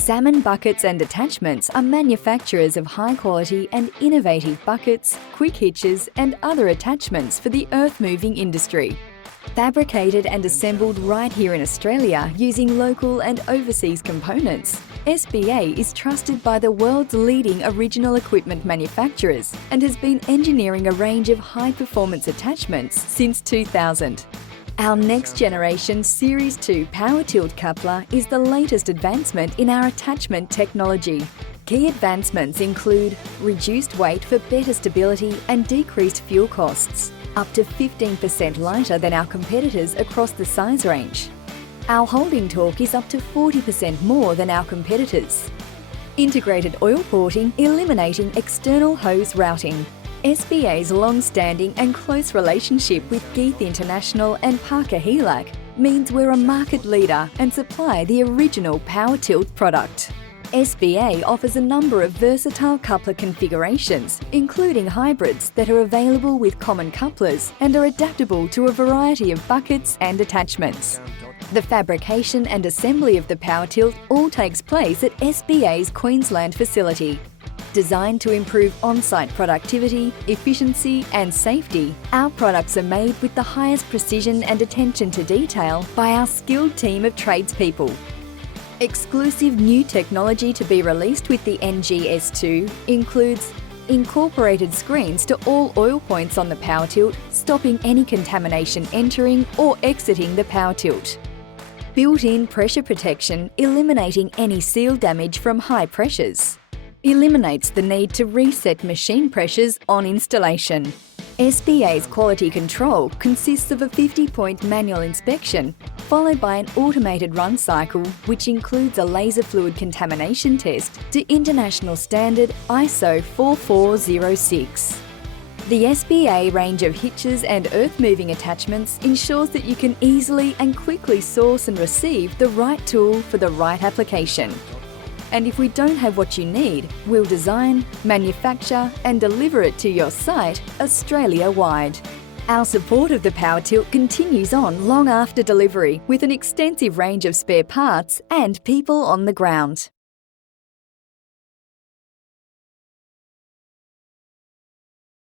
Salmon Buckets and Attachments are manufacturers of high-quality and innovative buckets, quick hitches and other attachments for the earth-moving industry. Fabricated and assembled right here in Australia using local and overseas components, SBA is trusted by the world's leading original equipment manufacturers and has been engineering a range of high-performance attachments since 2000. Our next generation Series 2 power tilt coupler is the latest advancement in our attachment technology. Key advancements include reduced weight for better stability and decreased fuel costs, up to 15% lighter than our competitors across the size range. Our holding torque is up to 40% more than our competitors. Integrated oil porting, eliminating external hose routing. SBA's long-standing and close relationship with Geith International and Parker Helac means we're a market leader and supply the original power tilt product. SBA offers a number of versatile coupler configurations, including hybrids that are available with common couplers and are adaptable to a variety of buckets and attachments. The fabrication and assembly of the power tilt all takes place at SBA's Queensland facility. Designed to improve on-site productivity, efficiency and safety, our products are made with the highest precision and attention to detail by our skilled team of tradespeople. Exclusive new technology to be released with the NGS2 includes incorporated screens to all oil points on the power tilt, stopping any contamination entering or exiting the power tilt. Built-in pressure protection, eliminating any seal damage from high pressures. Eliminates the need to reset machine pressures on installation. SBA's quality control consists of a 50-point manual inspection, followed by an automated run cycle which includes a laser fluid contamination test to international standard ISO 4406. The SBA range of hitches and earth-moving attachments ensures that you can easily and quickly source and receive the right tool for the right application. And if we don't have what you need, we'll design, manufacture and deliver it to your site Australia-wide. Our support of the power tilt continues on long after delivery with an extensive range of spare parts and people on the ground.